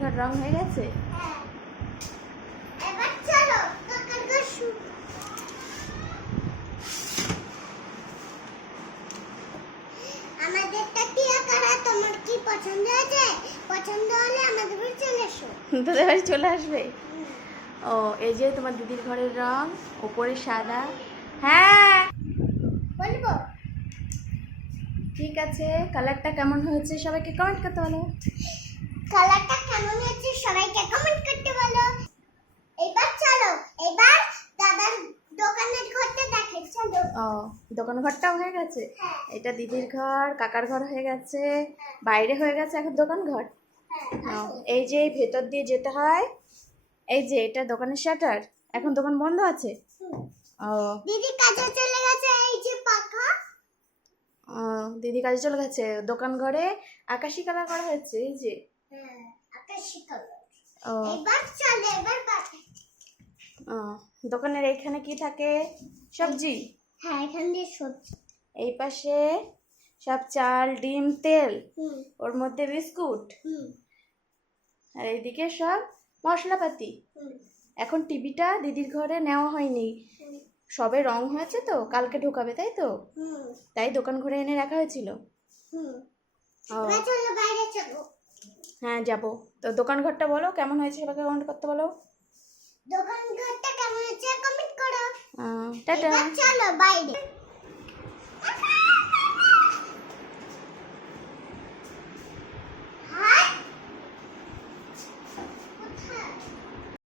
ঘর রং হয়ে গেছে? তোদের বাড়ি চলে আসবে? ও এই যে তোমার দিদির ঘরের রং ওপরে সাদা। হ্যাঁ! বলব? ঠিক আছে কালারটা কেমন হয়েছে সবাইকে কমেন্ট করতে বলো। কালারটা কেমন হয়েছে সবাইকে কমেন্ট করতে বলো। এবার চলো এবার দাদার দোকানের ঘরটা দেখে চলো। ও দোকান ঘরটাও হয়ে গেছে? হ্যাঁ। এটা দিদির ঘর কাকার ঘর হয়ে গেছে বাইরে হয়ে গেছে এখন দোকান ঘর? হ্যাঁ এই যে ভেতর দিয়ে যেতে হয় এই যে এটা দোকানের শাটার এখন দোকান বন্ধ আছে? ও। দিদি কাজে চলে গেছে এই যে পাখা। ও, দিদি কাজে চলে গেছে দোকান ঘরে আকাশি কালার করা হয়েছে এই যে। হ্যাঁ। ও। দোকানের এইখানে কি থাকে? সবজি? হ্যাঁ এখান দিয়ে সবজি। এই পাশে সব চাল ডিম তেল। ওর মধ্যে বিস্কুট? আর এইদিকে সব মশলাপাতি? এখন টিভিটা দিদির ঘরে নেওয়া হয়নি। সবে রং হয়েছে তো কালকে ঢোকাবে তাই তো? তাই দোকান ঘরে এনে রাখা হয়েছিল। ও এবার চলো বাইরে চলো হ্যাঁ যাব। তো দোকান ঘরটা বলো কেমন হয়েছে সবাইকে কমেন্ট করতে বলো। দোকান ঘরটা কেমন হয়েছে কমেন্ট করো। টাটা। চলো বাইরে।